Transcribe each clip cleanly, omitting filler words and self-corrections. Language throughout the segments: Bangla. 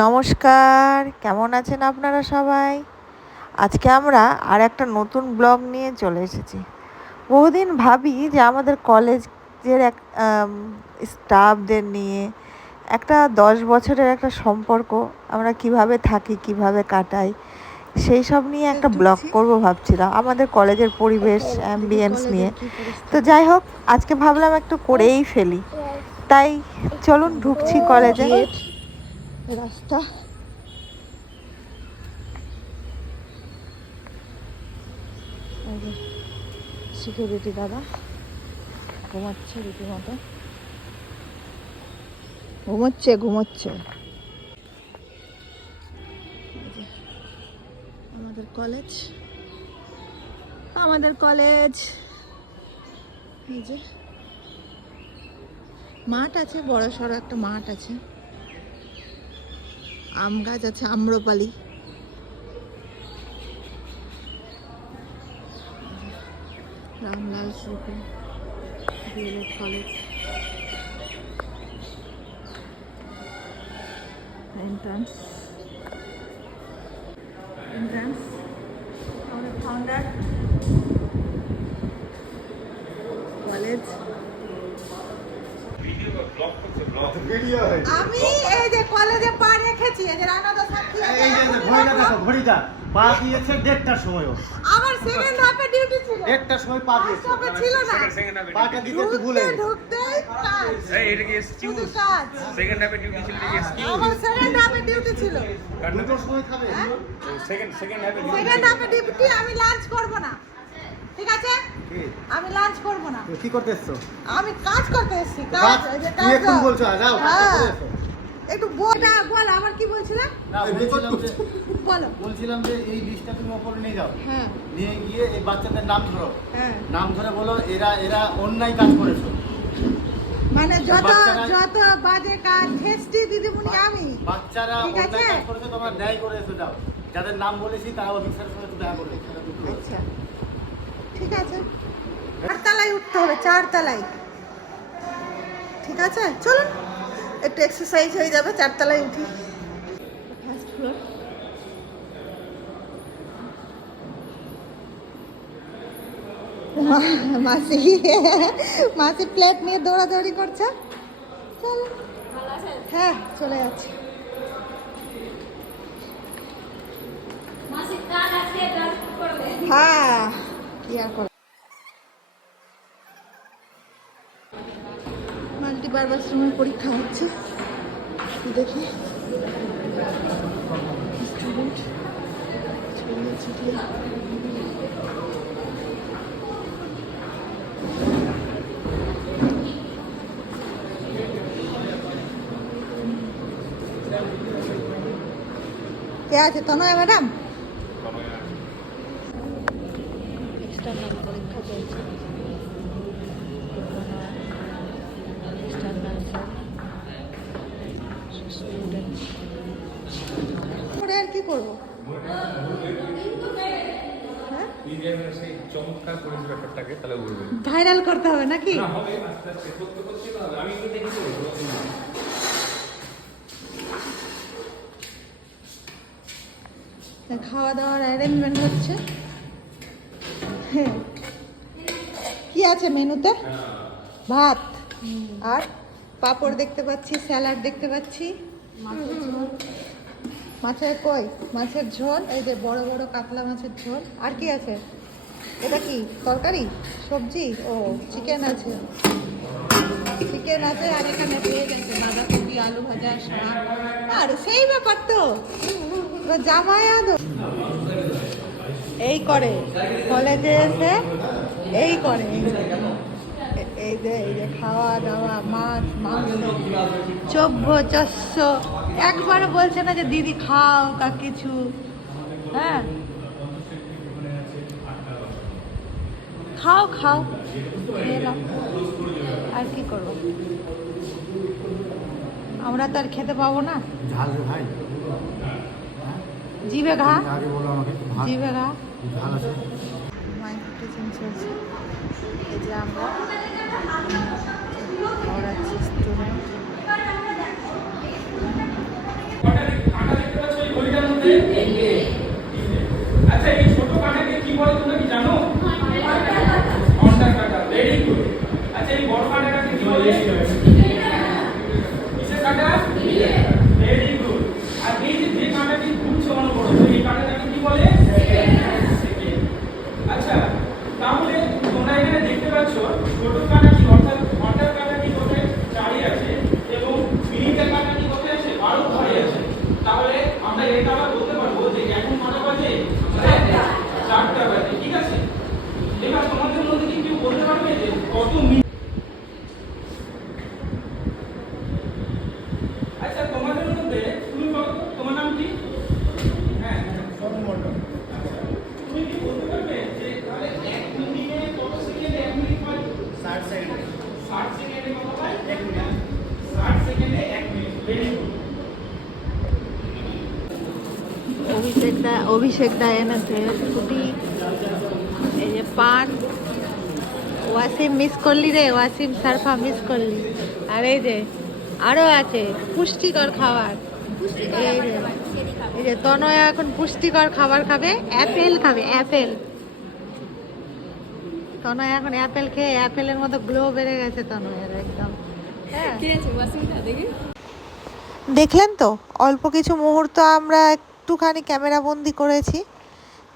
নমস্কার, কেমন আছেন আপনারা সবাই? আজকে আমরা আর একটা নতুন ব্লগ নিয়ে চলে এসেছি। বহুদিন ভাবি যে আমাদের কলেজের স্টাফদের নিয়ে একটা 10 বছরের একটা সম্পর্ক আমরা কিভাবে থাকি, কিভাবে কাটাই, সেই সব নিয়ে একটা ব্লগ করব ভাবছিলাম, আমাদের কলেজের পরিবেশ অ্যাম্বিয়েন্স নিয়ে। তো যাই হোক, আজকে ভাবলাম একটু করেই ফেলি, তাই চলুন ঢুকছি কলেজে। রাস্তা সিকিউরিটি দাদা ঘুমাচ্ছে, রীতিমতো ঘুমোচ্ছে। আমাদের কলেজ এই যে মাঠ আছে, বড় সড়ো একটা মাঠ আছে, আম গাছ আছে, আম্রপালি। রামলাল শুক্ল কলেজ এন্ট্রান্স আমাদের ফাউন্ডার কলেজ। আমি এই যে কলেজে পা রেখেছি, এই যে রানাদা সাক্ষী, এই যে ঘড়িটা দেখো, ঘড়িটা পা দিয়েছে 1:30টার সময়। আমার সেকেন্ড হাফে ডিউটি ছিল, 1:30টার সময় পা দিয়েছে, সবে ছিল না, পাটা দিতে একটু ভুলে ঢুকতেই কাজ। এই এটা কি এক্সকিউজ? সেকেন্ড হাফে ডিউটি ছিল, কি এক্সকিউজ? আমার সেকেন্ড হাফে ডিউটি ছিল, দুটোর সময় খাবে। সেকেন্ড হাফে ডিউটি, আমি লাঞ্চ করব না, ঠিক আছে? আমি লাঞ্চ করব না। কি করতে এসছো? আমি কাজ করতে এসেছি, কাজ। এই যে কাজ এখন বলছো, যাও একটু বল আমার কি বলছিলাম? না বলছিলাম যে এই লিস্টটা তুমি উপরে নিয়ে যাও, হ্যাঁ, নিয়ে গিয়ে এই বাচ্চাদের নাম ধরো, হ্যাঁ, নাম ধরে বলো এরা অন্যায় কাজ করেছে, মানে যত বাজে কাজ হেস্টি দিদিমণি আমি, বাচ্চারা অন্যায় কাজ করেছে, তোমরা ন্যায় করে এসে যাও। যাদের নাম বলেছি তারা অফিসারের সঙ্গে দেখা করবে। আচ্ছা, ঠিক আছে। 4 তলায় উঠতে হবে, 4 তলায়, ঠিক আছে? চলুন একটু এক্সারসাইজ হয়ে যাবে, 4 তলায় উঠি। First floor. মাসি প্লেট নিয়ে দৌড়াদৌড়ি করছে। চলো, হ্যাঁ চলে যাচ্ছে। হ্যাঁ কি আর করে, মাল্টিপারপাস পরীক্ষা হচ্ছে, দেখি স্টুডেন্ট কে আছে? তনয় ম্যাডাম। এক্সটার্নাল পরীক্ষা চলছে, আর কি করবো? ভাইরাল করতে হবে নাকি? খাওয়া দাওয়ার অ্যারেঞ্জমেন্ট হচ্ছে। কি আছে মেনুতে? ভাত আর পাঁপড় দেখতে পাচ্ছি, স্যালাড দেখতে পাচ্ছি, মাছের মাছের ঝোল, এই যে বড় বড় কাতলা মাছের ঝোল। আর কি আছে? এটা কি তরকারি, সবজি? ও চিকেন আছে, আর এখানে পেয়ে গেছে বাঁধাকপি, আলু ভাজা, শাক। আর সেই ব্যাপার তো, জামাই আদো এই করে কলেজে এসে, এই করে, এই যে খাওয়া দাওয়া, মাছ মাংস, চব্য চস্য, একবারও বলছে না যে দিদি খাও তা কিছু। হ্যাঁ খাও খেলাম, আর কি করবো, আমরা তো আর খেতে পাবো না। জিভে ঘা, মাইক্রোটেশন চলছে। এই যে আমরা স্টুডেন্ট আচ্ছা এই ছোট কাঁটাকে কি বলে তোমরা কি জানো? ঘন্টার কাঁটা। Very good. আচ্ছা এই বড় কাঁটাটাকে কি বলে? কিসের কাঁটা? Very good. আর এই যে কাঁটাটি ঘুরছে অনবরত এই কাঁটাটাকে কি বলে? সেকেন্ড। আচ্ছা তাহলে তোমরা এখানে দেখতে পাচ্ছ ছোট কাঁটাটি অর্থাৎ ঘন্টার কাঁটাটি কোথায়? 4 আছে এবং মিনিটের কাঁটাটি কোথায় আছে? 12 ঘরে আছে। তাহলে আমরা এটা আবার বলতে পারবো যে এখন কটা বাজে? 4টা বাজে। ঠিক আছে? এবার তোমাদের মধ্যে কি কেউ বলতে পারবে যে কত মিনিট? আচ্ছা তোমাদের মধ্যে তুমি বলো তোমার নাম কি? হ্যাঁ তুমি কি বলতে পারবে যে তাহলে 1 মিনিটে কত সেকেন্ড? 1 মিনিট হয় 60 সেকেন্ড। 60 সেকেন্ডে কত হয়? 1 মিনিট। 60 সেকেন্ডে 1 minute. Very good. Abhishek da এনেছে ফুটি, এই যে পান। ওয়াসিম মিস করলি রে, ওয়াসিম সারফা মিস করলি। আর এই যে আরো আছে পুষ্টিকর খাবার। এই যে তনয় এখন পুষ্টিকর খাবার খাবে, অ্যাপেল খাবে, অ্যাপেল। তনয় এখন অ্যাপেল খেয়ে অ্যাপেলের মতো গ্লো বেড়ে গেছে তনয়ের একদম। হ্যাঁ দেখলেন তো, অল্প কিছু মুহূর্ত আমরা একটুখানি ক্যামেরা বন্দি করেছি।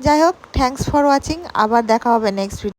যাই হোক, থ্যাঙ্কস ফর ওয়াচিং। আবার দেখা হবে নেক্সট ভিডিও।